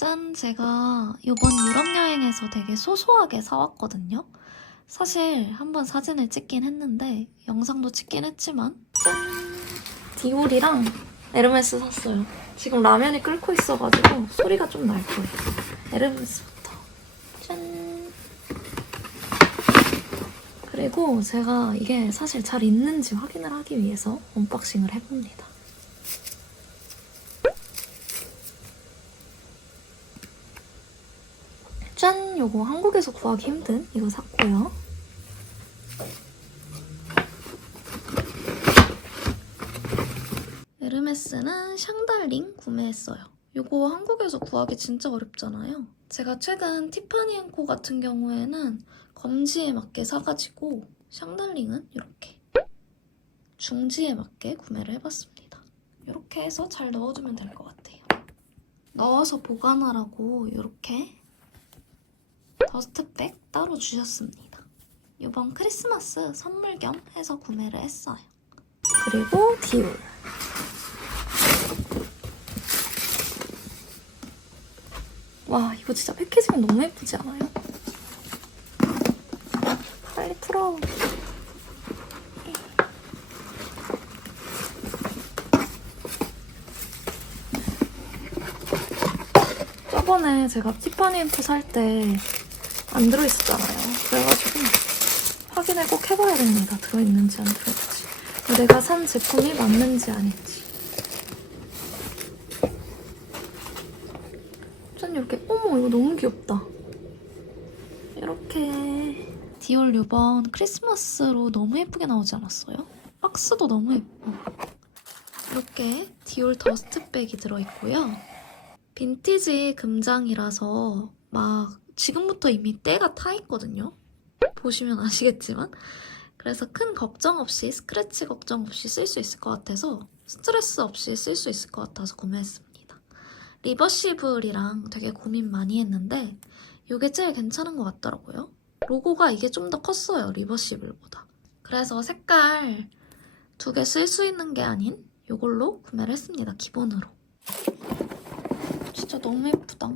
짠! 제가 이번 유럽 여행에서 되게 소소하게 사왔거든요. 사실 한번 사진을 찍긴 했는데 영상도 찍긴 했지만 짠! 디올이랑 에르메스 샀어요. 지금 라면이 끓고 있어가지고 소리가 좀 날 거예요. 에르메스부터 짠! 그리고 제가 이게 사실 잘 있는지 확인을 하기 위해서 언박싱을 해봅니다. 짠! 요거 한국에서 구하기 힘든 이거 샀고요. 에르메스는 샹달링 구매했어요. 요거 한국에서 구하기 진짜 어렵잖아요. 제가 최근 티파니 앤코 같은 경우에는 검지에 맞게 사가지고 샹달링은 이렇게 중지에 맞게 구매를 해봤습니다. 이렇게 해서 잘 넣어주면 될 것 같아요. 넣어서 보관하라고 이렇게 더스트백 따로 주셨습니다. 이번 크리스마스 선물 겸 해서 구매를 했어요. 그리고 디올. 와 이거 진짜 패키징이 너무 예쁘지 않아요? 빨리 풀어. 저번에 제가 티파니 앰프 살 때 안 들어있었잖아요. 그래가지고 확인을 꼭 해봐야 됩니다. 들어있는지 안 들어있는지. 내가 산 제품이 맞는지 아닌지. 짠 이렇게 어머 이거 너무 귀엽다. 이렇게 디올 이번 크리스마스로 너무 예쁘게 나오지 않았어요? 박스도 너무 예뻐. 이렇게 디올 더스트백이 들어있고요. 빈티지 금장이라서 막 지금부터 이미 때가 타 있거든요. 보시면 아시겠지만. 그래서 큰 걱정 없이 스크래치 걱정 없이 쓸 수 있을 것 같아서 스트레스 없이 쓸 수 있을 것 같아서 구매했습니다. 리버시블이랑 되게 고민 많이 했는데 이게 제일 괜찮은 것 같더라고요. 로고가 이게 좀 더 컸어요, 리버시블보다. 그래서 색깔 두 개 쓸 수 있는 게 아닌 이걸로 구매를 했습니다, 기본으로. 진짜 너무 예쁘다.